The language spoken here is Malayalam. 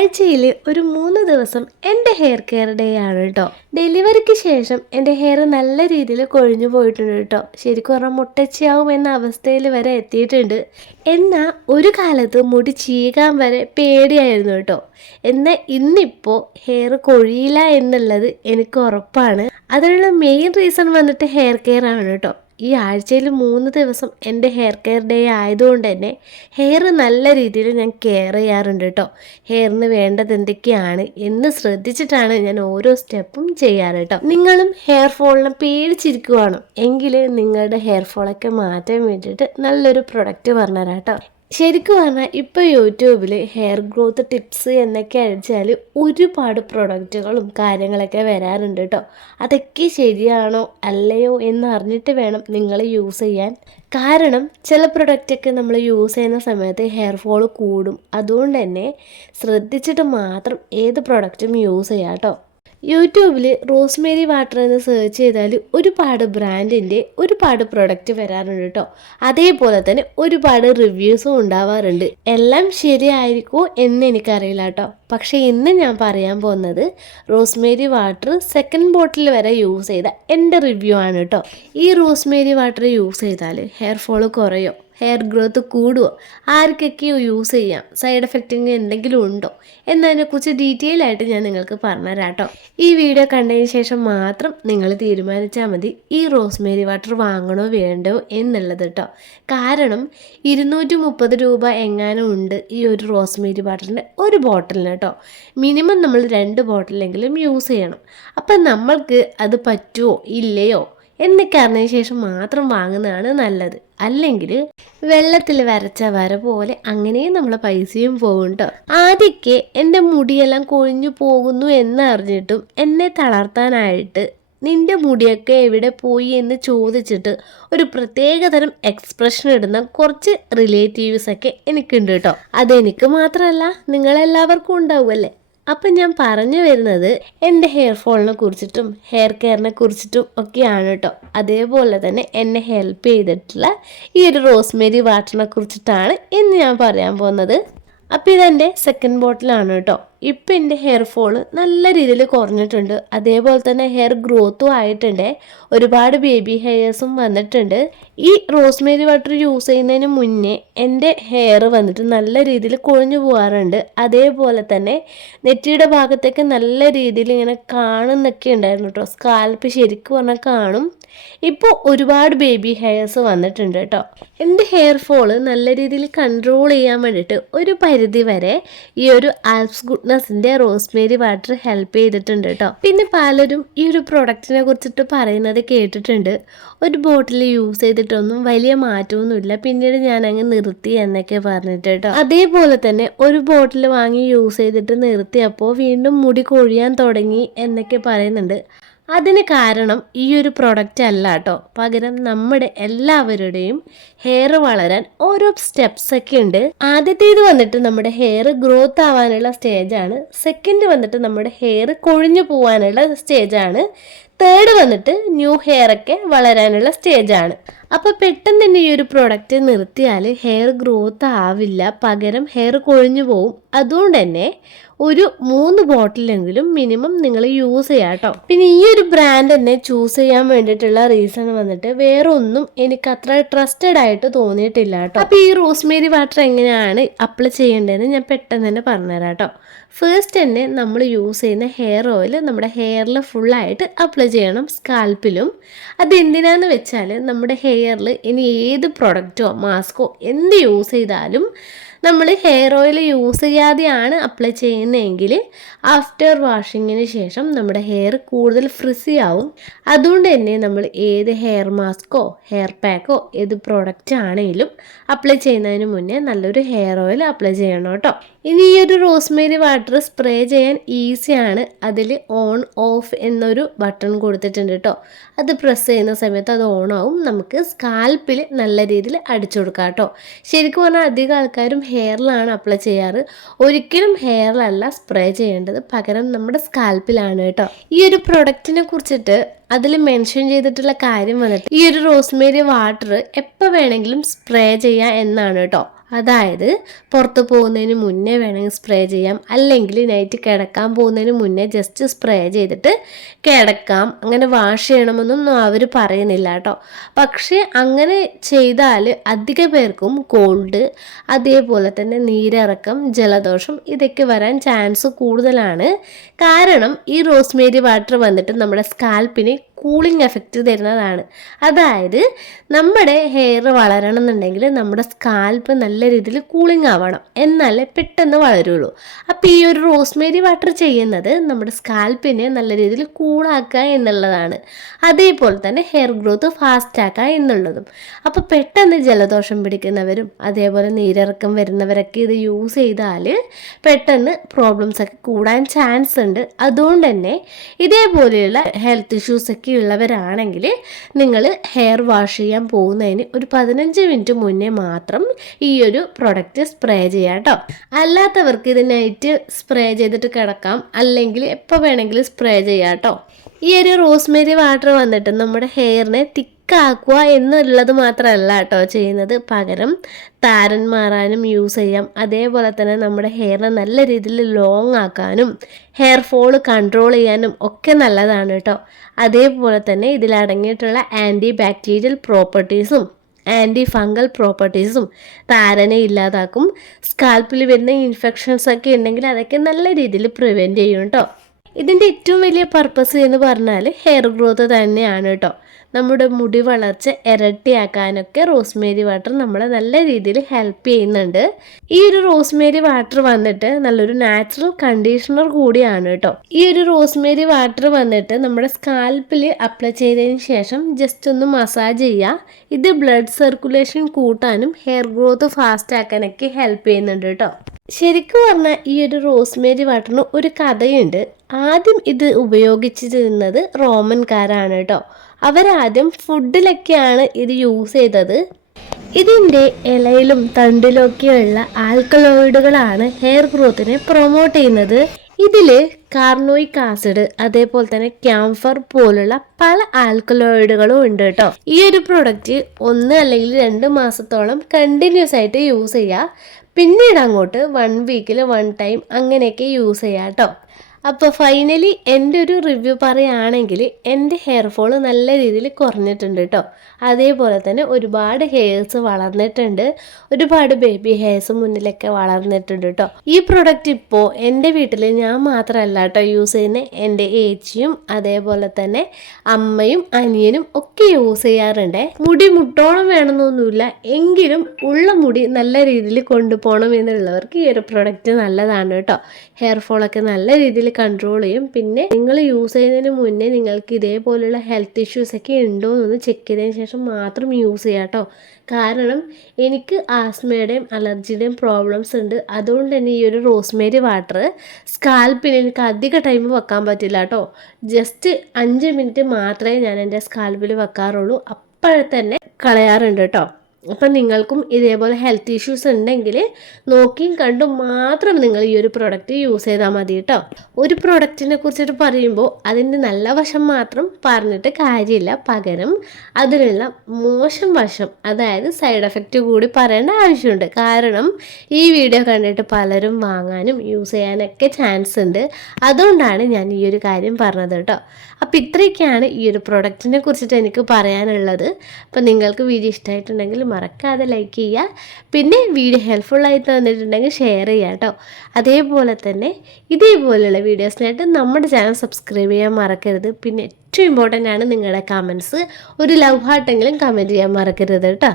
ആഴ്ചയിൽ ഒരു മൂന്ന് ദിവസം എന്റെ ഹെയർ കെയർ ഡേ ആണ് കേട്ടോ ഡെലിവറിക്ക് ശേഷം എന്റെ ഹെയർ നല്ല രീതിയിൽ കൊഴിഞ്ഞു പോയിട്ടുണ്ട് കേട്ടോ ശരിക്കും പറഞ്ഞാൽ മുട്ടച്ചിയാവും എന്ന അവസ്ഥയിൽ വരെ എത്തിയിട്ടുണ്ട്. എന്നാൽ ഒരു കാലത്ത് മുടി ചീകാൻ വരെ പേടിയായിരുന്നു കേട്ടോ എന്നാൽ ഇന്നിപ്പോൾ ഹെയർ കൊഴിയില്ല എന്നുള്ളത് എനിക്ക് ഉറപ്പാണ്. അതിനുള്ള മെയിൻ റീസൺ വന്നിട്ട് ഹെയർ കെയർ ആണ് കേട്ടോ ഈ ആഴ്ചയിൽ മൂന്ന് ദിവസം എന്റെ ഹെയർ കെയർ ഡേ ആയതുകൊണ്ട് തന്നെ ഹെയർ നല്ല രീതിയിൽ ഞാൻ കെയർ ചെയ്യാറുണ്ട് കേട്ടോ ഹെയറിന് വേണ്ടത് എന്തൊക്കെയാണ് എന്ന് ശ്രദ്ധിച്ചിട്ടാണ് ഞാൻ ഓരോ സ്റ്റെപ്പും ചെയ്യാറ് കേട്ടോ നിങ്ങളും ഹെയർ ഫോളിനെ പേടിച്ചിരിക്കുവാണോ? എങ്കിൽ നിങ്ങളുടെ ഹെയർ ഫോളൊക്കെ മാറ്റാൻ വേണ്ടിയിട്ട് നല്ലൊരു പ്രൊഡക്റ്റ് പറഞ്ഞുതരാം കേട്ടോ ശരിക്കും പറഞ്ഞാൽ ഇപ്പോൾ യൂട്യൂബിൽ ഹെയർ ഗ്രോത്ത് ടിപ്സ് എന്നൊക്കെ അടിച്ചാൽ ഒരുപാട് പ്രൊഡക്റ്റുകളും കാര്യങ്ങളൊക്കെ വരാറുണ്ട് കേട്ടോ അതൊക്കെ ശരിയാണോ അല്ലയോ എന്ന് അറിഞ്ഞിട്ട് വേണം നിങ്ങൾ യൂസ് ചെയ്യാൻ. കാരണം ചില പ്രൊഡക്റ്റൊക്കെ നമ്മൾ യൂസ് ചെയ്യുന്ന സമയത്ത് ഹെയർ ഫോൾ കൂടും. അതുകൊണ്ട് തന്നെ ശ്രദ്ധിച്ചിട്ട് മാത്രം ഏത് പ്രൊഡക്റ്റും യൂസ് ചെയ്യാം കേട്ടോ യൂട്യൂബിൽ റോസ്മേരി വാട്ടർ എന്ന് സെർച്ച് ചെയ്താൽ ഒരുപാട് ബ്രാൻഡിന്റെ ഒരുപാട് പ്രൊഡക്റ്റ് വരാറുണ്ട് കേട്ടോ അതേപോലെ തന്നെ ഒരുപാട് റിവ്യൂസും ഉണ്ടാവാറുണ്ട്. എല്ലാം ശരിയായിരിക്കുമോ എന്ന് എനിക്കറിയില്ല കേട്ടോ പക്ഷേ ഇന്ന് ഞാൻ പറയാൻ പോകുന്നത് റോസ്മേരി വാട്ടർ സെക്കൻഡ് ബോട്ടിൽ വരെ യൂസ് ചെയ്ത എന്റെ റിവ്യൂ ആണ് കേട്ടോ ഈ റോസ്മേരി വാട്ടർ യൂസ് ചെയ്താൽ ഹെയർ ഫോൾ കുറയോ? ഹെയർ ഗ്രോത്ത് കൂടുമോ ആർക്കൊക്കെയോ യൂസ് ചെയ്യാം? സൈഡ് എഫക്റ്റിങ് എന്തെങ്കിലും ഉണ്ടോ? എന്നതിനെക്കുറിച്ച് ഡീറ്റെയിൽ ആയിട്ട് ഞാൻ നിങ്ങൾക്ക് പറഞ്ഞുതരാം കേട്ടോ ഈ വീഡിയോ കണ്ടതിന് ശേഷം മാത്രം നിങ്ങൾ തീരുമാനിച്ചാൽ മതി ഈ റോസ്മേരി വാട്ടർ വാങ്ങണോ വേണ്ടോ എന്നുള്ളത് കേട്ടോ കാരണം ഇരുന്നൂറ്റി മുപ്പത് രൂപ എങ്ങാനും ഉണ്ട് ഈ ഒരു റോസ്മേരി വാട്ടറിന്റെ ഒരു ബോട്ടിലിന് കേട്ടോ മിനിമം നമ്മൾ രണ്ട് ബോട്ടിലെങ്കിലും യൂസ് ചെയ്യണം. അപ്പം നമ്മൾക്ക് അത് പറ്റുമോ ഇല്ലയോ? എന്നൊക്കെ അറിഞ്ഞതിന് ശേഷം മാത്രം വാങ്ങുന്നതാണ് നല്ലത്. അല്ലെങ്കിൽ വെള്ളത്തിൽ വരച്ച വര പോലെ അങ്ങനെയും നമ്മളെ പൈസയും പോകും കേട്ടോ ആദ്യമൊക്കെ എന്റെ മുടിയെല്ലാം കൊഴിഞ്ഞു പോകുന്നു എന്നറിഞ്ഞിട്ടും എന്നെ തളർത്താനായിട്ട് നിന്റെ മുടിയൊക്കെ എവിടെ പോയി എന്ന് ചോദിച്ചിട്ട് ഒരു പ്രത്യേകതരം എക്സ്പ്രഷൻ ഇടുന്ന കുറച്ച് റിലേറ്റീവ്സ് ഒക്കെ എനിക്കുണ്ട് കേട്ടോ അതെനിക്ക് മാത്രമല്ല നിങ്ങളെല്ലാവർക്കും ഉണ്ടാവുമല്ലേ അപ്പം ഞാൻ പറഞ്ഞു വരുന്നത് എന്റെ ഹെയർ ഫോളിനെ കുറിച്ചിട്ടും ഹെയർ കെയറിനെ കുറിച്ചിട്ടും ഒക്കെയാണ് കേട്ടോ അതേപോലെ തന്നെ എന്നെ ഹെൽപ്പ് ചെയ്തിട്ടുള്ള ഈ ഒരു റോസ്മേരി വാട്ടറിനെ കുറിച്ചിട്ടാണ് ഇന്ന് ഞാൻ പറയാൻ പോകുന്നത്. അപ്പോൾ ഇതെന്റെ സെക്കൻഡ് ബോട്ടിലാണ് കേട്ടോ ഇപ്പം എന്റെ ഹെയർ ഫോൾ നല്ല രീതിയിൽ കുറഞ്ഞിട്ടുണ്ട്. അതേപോലെ തന്നെ ഹെയർ ഗ്രോത്തും ആയിട്ടുണ്ട്. ഒരുപാട് ബേബി ഹെയർസും വന്നിട്ടുണ്ട്. ഈ റോസ്മേരി വാട്ടർ യൂസ് ചെയ്യുന്നതിന് മുന്നേ എന്റെ ഹെയർ വന്നിട്ട് നല്ല രീതിയിൽ കൊഴിഞ്ഞു പോകാറുണ്ട് അതേപോലെ തന്നെ നെറ്റിയുടെ ഭാഗത്തേക്ക് നല്ല രീതിയിൽ ഇങ്ങനെ കാണുന്നൊക്കെ ഉണ്ടായിരുന്നു കേട്ടോ. സ്കാൽപ്പ് ശരിക്കും പറഞ്ഞാൽ കാണും. ഇപ്പോൾ ഒരുപാട് ബേബി ഹെയർസ് വന്നിട്ടുണ്ട് കേട്ടോ. എന്റെ ഹെയർ ഫോൾ നല്ല രീതിയിൽ കൺട്രോൾ ചെയ്യാൻ വേണ്ടിയിട്ട് ഒരു പരിധി വരെ ഈ ഒരു ആൽപ്സ് ഗുഡ്നസിന്റെ റോസ്മേരി വാട്ടർ ഹെൽപ്പ് ചെയ്തിട്ടുണ്ട് കേട്ടോ പിന്നെ പലരും ഈ ഒരു പ്രൊഡക്റ്റിനെ കുറിച്ചിട്ട് പറയുന്നത് കേട്ടിട്ടുണ്ട്. ഒരു ബോട്ടിൽ യൂസ് ചെയ്തിട്ടൊന്നും വലിയ മാറ്റമൊന്നുമില്ല. പിന്നീട് ഞാൻ അങ്ങ് നിർത്തി എന്നൊക്കെ പറഞ്ഞിട്ട് കേട്ടോ അതേപോലെ തന്നെ ഒരു ബോട്ടിൽ വാങ്ങി യൂസ് ചെയ്തിട്ട് നിർത്തിയപ്പോൾ വീണ്ടും മുടി കൊഴിയാൻ തുടങ്ങി എന്നൊക്കെ പറയുന്നുണ്ട്. അതിന് കാരണം ഈ ഒരു പ്രൊഡക്റ്റ് അല്ല കേട്ടോ പകരം നമ്മുടെ എല്ലാവരുടെയും ഹെയർ വളരാൻ ഓരോ സ്റ്റെപ്സ് ഒക്കെ ഉണ്ട്. ആദ്യത്തേത് വന്നിട്ട് നമ്മുടെ ഹെയർ ഗ്രോത്ത് ആവാനുള്ള സ്റ്റേജാണ് സെക്കൻഡ് വന്നിട്ട് നമ്മുടെ ഹെയർ കൊഴിഞ്ഞു പോവാനുള്ള സ്റ്റേജാണ് തേർഡ് വന്നിട്ട് ന്യൂ ഹെയർ ഒക്കെ വളരാനുള്ള സ്റ്റേജാണ് അപ്പോൾ പെട്ടെന്ന് തന്നെ ഈ ഒരു പ്രോഡക്റ്റ് നിർത്തിയാൽ ഹെയർ ഗ്രോത്ത് ആവില്ല പകരം ഹെയർ കൊഴിഞ്ഞു പോവും. അതുകൊണ്ട് തന്നെ ഒരു മൂന്ന് ബോട്ടിലെങ്കിലും മിനിമം നിങ്ങൾ യൂസ് ചെയ്യാം കേട്ടോ പിന്നെ ഈ ഒരു ബ്രാൻഡ് തന്നെ ചൂസ് ചെയ്യാൻ വേണ്ടിയിട്ടുള്ള റീസൺ വന്നിട്ട് വേറെ ഒന്നും എനിക്ക് അത്ര ട്രസ്റ്റഡ് ആയിട്ട് തോന്നിയിട്ടില്ല കേട്ടോ അപ്പോൾ ഈ റോസ്മേരി വാട്ടർ എങ്ങനെയാണ് അപ്ലൈ ചെയ്യേണ്ടതെന്ന് ഞാൻ പെട്ടെന്ന് തന്നെ പറഞ്ഞുതരാം കേട്ടോ ഫസ്റ്റ് തന്നെ നമ്മൾ യൂസ് ചെയ്യുന്ന ഹെയർ ഓയിൽ നമ്മുടെ ഹെയറിൽ ഫുള്ളായിട്ട് അപ്ലൈ ചെയ്യണം സ്കാൽപ്പിലും അതെന്തിനാന്ന് വെച്ചാൽ നമ്മുടെ ഹെയറിൽ ഇനി ഏത് പ്രൊഡക്റ്റോ മാസ്കോ എന്ത് യൂസ് ചെയ്താലും നമ്മൾ ഹെയർ ഓയിൽ യൂസ് ചെയ്യാതെയാണ് അപ്ലൈ ചെയ്യുന്നതെങ്കിൽ ആഫ്റ്റർ വാഷിങ്ങിന് ശേഷം നമ്മുടെ ഹെയർ കൂടുതൽ ഫ്രിസി ആവും. അതുകൊണ്ട് തന്നെ നമ്മൾ ഏത് ഹെയർ മാസ്കോ ഹെയർ പാക്കോ ഏത് പ്രോഡക്റ്റ് ആണെങ്കിലും അപ്ലൈ ചെയ്യുന്നതിന് മുന്നേ നല്ലൊരു ഹെയർ ഓയിൽ അപ്ലൈ ചെയ്യണം കേട്ടോ. ഇനി ഈ ഒരു റോസ്മേരി വാട്ടർ സ്പ്രേ ചെയ്യാൻ ഈസിയാണ് അതിൽ ഓൺ ഓഫ് എന്നൊരു ബട്ടൺ കൊടുത്തിട്ടുണ്ട് കേട്ടോ അത് പ്രസ് ചെയ്യുന്ന സമയത്ത് അത് ഓൺ ആവും. നമുക്ക് സ്കാൽപ്പിൽ നല്ല രീതിയിൽ അടിച്ചു കൊടുക്കാം കേട്ടോ ശരിക്കും പറഞ്ഞാൽ അധികം ആൾക്കാരും ഹെയറിലാണ് അപ്ലൈ ചെയ്യാറ്. ഒരിക്കലും ഹെയറിലല്ല സ്പ്രേ ചെയ്യേണ്ടത്. പകരം നമ്മുടെ സ്കാൽപ്പിലാണ് കേട്ടോ ഈ ഒരു പ്രൊഡക്റ്റിനെ കുറിച്ചിട്ട് അതിൽ മെൻഷൻ ചെയ്തിട്ടുള്ള കാര്യം വന്നിട്ട് ഈ ഒരു റോസ്മേരി വാട്ടർ എപ്പോൾ വേണമെങ്കിലും സ്പ്രേ ചെയ്യാം എന്നാണ് കേട്ടോ അതായത് പുറത്ത് പോകുന്നതിന് മുന്നേ വേണമെങ്കിൽ സ്പ്രേ ചെയ്യാം. അല്ലെങ്കിൽ നൈറ്റ് കിടക്കാൻ പോകുന്നതിന് മുന്നേ ജസ്റ്റ് സ്പ്രേ ചെയ്തിട്ട് കിടക്കാം. അങ്ങനെ വാഷ് ചെയ്യണമെന്നൊന്നും അവർ പറയുന്നില്ല കേട്ടോ. പക്ഷേ അങ്ങനെ ചെയ്താൽ അധിക പേർക്കും കോൾഡ് അതേപോലെ തന്നെ നീരിറക്കം ജലദോഷം ഇതൊക്കെ വരാൻ ചാൻസ് കൂടുതലാണ്. കാരണം ഈ റോസ്മേരി വാട്ടർ വന്നിട്ട് നമ്മുടെ സ്കാൽപ്പിന് കൂളിംഗ് എഫക്റ്റ് തരുന്നതാണ്. അതായത് നമ്മുടെ ഹെയർ വളരണം എന്നുണ്ടെങ്കിൽ നമ്മുടെ സ്കാൽപ്പ് നല്ല രീതിയിൽ കൂളിംഗ് ആവണം. എന്നാലേ പെട്ടെന്ന് വളരുള്ളൂ. അപ്പോൾ ഈ ഒരു റോസ്മേരി വാട്ടർ ചെയ്യുന്നത് നമ്മുടെ സ്കാൽപ്പിനെ നല്ല രീതിയിൽ കൂളാക്കുക എന്നുള്ളതാണ്. അതേപോലെ തന്നെ ഹെയർ ഗ്രോത്ത് ഫാസ്റ്റ് ആക്കുക എന്നുള്ളതും. അപ്പോൾ പെട്ടെന്ന് ജലദോഷം പിടിക്കുന്നവരും അതേപോലെ നീരിറക്കം വരുന്നവരൊക്കെ ഇത് യൂസ് ചെയ്താൽ പെട്ടെന്ന് പ്രോബ്ലംസ് ഒക്കെ കൂടാൻ ചാൻസ് ഉണ്ട്. അതുകൊണ്ട് തന്നെ ഇതേപോലെയുള്ള ഹെൽത്ത് ഇഷ്യൂസ് ഉള്ളവരാണെങ്കിൽ നിങ്ങൾ ഹെയർ വാഷ് ചെയ്യാൻ പോകുന്നതിന് ഒരു പതിനഞ്ച് മിനിറ്റ് മുന്നേ മാത്രം ഈ ഒരു പ്രൊഡക്റ്റ് സ്പ്രേ ചെയ്യാം കേട്ടോ അല്ലാത്തവർക്ക് ഇത് നൈറ്റ് സ്പ്രേ ചെയ്തിട്ട് കിടക്കാം. അല്ലെങ്കിൽ എപ്പോൾ വേണമെങ്കിലും സ്പ്രേ ചെയ്യാം കേട്ടോ ഈ ഒരു റോസ്മേരി വാട്ടർ വന്നിട്ട് നമ്മുടെ ഹെയറിനെ തിക്കാക്കുക എന്നുള്ളത് മാത്രമല്ല കേട്ടോ ചെയ്യുന്നത്. പകരം താരൻ മാറാനും യൂസ് ചെയ്യാം. അതേപോലെ തന്നെ നമ്മുടെ ഹെയറിനെ നല്ല രീതിയിൽ ലോങ് ആക്കാനും ഹെയർ ഫോൾ കൺട്രോൾ ചെയ്യാനും ഒക്കെ നല്ലതാണ് കേട്ടോ. അതേപോലെ തന്നെ ഇതിലടങ്ങിയിട്ടുള്ള ആന്റി ബാക്ടീരിയൽ പ്രോപ്പർട്ടീസും ആന്റി ഫംഗൽ പ്രോപ്പർട്ടീസും താരനെ ഇല്ലാതാക്കും. സ്കാൽപ്പിൽ വരുന്ന ഇൻഫെക്ഷൻസ് ഒക്കെ ഉണ്ടെങ്കിൽ അതൊക്കെ നല്ല രീതിയിൽ പ്രിവെന്റ് ചെയ്യും കേട്ടോ. ഇതിന്റെ ഏറ്റവും വലിയ പർപ്പസ് എന്ന് പറഞ്ഞാൽ ഹെയർ ഗ്രോത്ത് തന്നെയാണ് കേട്ടോ നമ്മുടെ മുടി വളർച്ച ഇരട്ടിയാക്കാനൊക്കെ റോസ്മേരി വാട്ടർ നമ്മളെ നല്ല രീതിയിൽ ഹെൽപ്പ് ചെയ്യുന്നുണ്ട്. ഈ ഒരു റോസ്മേരി വാട്ടർ വന്നിട്ട് നല്ലൊരു നാച്ചുറൽ കണ്ടീഷണർ കൂടിയാണ് കേട്ടോ ഈ ഒരു റോസ്മേരി വാട്ടർ വന്നിട്ട് നമ്മുടെ സ്കാൽപ്പിൽ അപ്ലൈ ചെയ്തതിന് ശേഷം ജസ്റ്റ് ഒന്ന് മസാജ് ചെയ്യുക ഇത് ബ്ലഡ് സർക്കുലേഷൻ കൂട്ടാനും ഹെയർ ഗ്രോത്ത് ഫാസ്റ്റ് ആക്കാനൊക്കെ ഹെൽപ്പ് ചെയ്യുന്നുണ്ട് കേട്ടോ ശരിക്കും പറഞ്ഞാൽ ഈ ഒരു റോസ്മേരി വാട്ടറിന് ഒരു കഥയുണ്ട്. ആദ്യം ഇത് ഉപയോഗിച്ചിരുന്നത് റോമൻകാരാണ് കേട്ടോ. അവരാദ്യം ഫുഡിലൊക്കെയാണ് ഇത് യൂസ് ചെയ്തത്. ഇതിന്റെ ഇലയിലും തണ്ടിലൊക്കെയുള്ള ആൽക്കലോയിഡുകളാണ് ഹെയർ ഗ്രോത്തിനെ പ്രൊമോട്ട് ചെയ്യുന്നത്. ഇതിൽ കാർണോയിക് ആസിഡ് അതേപോലെ തന്നെ ക്യാംഫർ പോലുള്ള പല ആൽക്കലോയിഡുകളും ഉണ്ട് കേട്ടോ. ഈ ഒരു പ്രൊഡക്റ്റ് ഒന്ന് അല്ലെങ്കിൽ രണ്ട് മാസത്തോളം കണ്ടിന്യൂസ് ആയിട്ട് യൂസ് ചെയ്യുക പിന്നീട് അങ്ങോട്ട് വൺ വീക്കിൽ വൺ ടൈം അങ്ങനെയൊക്കെ യൂസ് ചെയ്യാം കേട്ടോ. അപ്പോൾ ഫൈനലി എന്റെ ഒരു റിവ്യൂ പറയുകയാണെങ്കിൽ എന്റെ ഹെയർ ഫോൾ നല്ല രീതിയിൽ കുറഞ്ഞിട്ടുണ്ട് കേട്ടോ അതേപോലെ തന്നെ ഒരുപാട് ഹെയർസ് വളർന്നിട്ടുണ്ട്. ഒരുപാട് ബേബി ഹെയർസ് മുന്നിലൊക്കെ വളർന്നിട്ടുണ്ട് കേട്ടോ ഈ പ്രൊഡക്റ്റ് ഇപ്പോൾ എന്റെ വീട്ടിൽ ഞാൻ മാത്രമല്ല കേട്ടോ യൂസ് ചെയ്യുന്ന. എന്റെ ഏച്ചിയും അതേപോലെ തന്നെ അമ്മയും അനിയനും ഒക്കെ യൂസ് ചെയ്യാറുണ്ട്. മുടി മുട്ടോണം വേണമെന്നൊന്നുമില്ല. എങ്കിലും ഉള്ള മുടി നല്ല രീതിയിൽ കൊണ്ടുപോകണം എന്നുള്ളവർക്ക് ഈ ഒരു പ്രൊഡക്റ്റ് നല്ലതാണ് കേട്ടോ ഹെയർ ഫോളൊക്കെ നല്ല രീതിയിൽ കൺട്രോൾ ചെയ്യും. പിന്നെ നിങ്ങൾ യൂസ് ചെയ്യുന്നതിന് മുന്നേ നിങ്ങൾക്ക് ഇതേപോലെയുള്ള ഹെൽത്ത് ഇഷ്യൂസ് ഒക്കെ ഉണ്ടോ എന്നൊന്ന് ചെക്ക് ചെയ്തതിന് ശേഷം മാത്രം യൂസ് ചെയ്യാം കേട്ടോ കാരണം എനിക്ക് ആസ്മയുടെയും അലർജിയുടെയും പ്രോബ്ലംസ് ഉണ്ട്. അതുകൊണ്ട് തന്നെ ഈ ഒരു റോസ്മേരി വാട്ടർ സ്കാൽപ്പിന് എനിക്ക് അധിക ടൈം വെക്കാൻ പറ്റില്ല കേട്ടോ ജസ്റ്റ് അഞ്ച് മിനിറ്റ് മാത്രമേ ഞാൻ എന്റെ സ്കാൽപ്പിൽ വെക്കാറുള്ളൂ. അപ്പോഴത്തന്നെ കളയാറുണ്ട് കേട്ടോ അപ്പം നിങ്ങൾക്കും ഇതേപോലെ ഹെൽത്ത് ഇഷ്യൂസ് ഉണ്ടെങ്കിൽ നോക്കിയും കണ്ടും മാത്രം നിങ്ങൾ ഈ ഒരു പ്രോഡക്റ്റ് യൂസ് ചെയ്താൽ മതി കേട്ടോ ഒരു പ്രോഡക്റ്റിനെ കുറിച്ചിട്ട് പറയുമ്പോൾ അതിന്റെ നല്ല വശം മാത്രം പറഞ്ഞിട്ട് കാര്യമില്ല. പകരം അതിനുള്ള മോശം വശം അതായത് സൈഡ് എഫക്റ്റ് കൂടി പറയേണ്ട ആവശ്യമുണ്ട്. കാരണം ഈ വീഡിയോ കണ്ടിട്ട് പലരും വാങ്ങാനും യൂസ് ചെയ്യാനൊക്കെ ചാൻസ് ഉണ്ട്. അതുകൊണ്ടാണ് ഞാൻ ഈ ഒരു കാര്യം പറഞ്ഞത് കേട്ടോ അപ്പോൾ ഇത്രയൊക്കെയാണ് ഈ ഒരു പ്രൊഡക്റ്റിനെ കുറിച്ചിട്ട് എനിക്ക് പറയാനുള്ളത്. അപ്പോൾ നിങ്ങൾക്ക് വീഡിയോ ഇഷ്ടമായിട്ടുണ്ടെങ്കിൽ മറക്കാതെ ലൈക്ക് ചെയ്യുക. പിന്നെ വീഡിയോ ഹെൽപ്ഫുള്ളായി തന്നിട്ടുണ്ടെങ്കിൽ ഷെയർ ചെയ്യുക കേട്ടോ. അതേപോലെ തന്നെ ഇതേപോലെയുള്ള വീഡിയോസിനായിട്ട് നമ്മുടെ ചാനൽ സബ്സ്ക്രൈബ് ചെയ്യാൻ മറക്കരുത്. പിന്നെ ഏറ്റവും ഇമ്പോർട്ടന്റ് ആണ് നിങ്ങളുടെ കമൻസ് ഒരു ലവ് ഹാർട്ടെങ്കിലും കമന്റ് ചെയ്യാൻ മറക്കരുത് കേട്ടോ.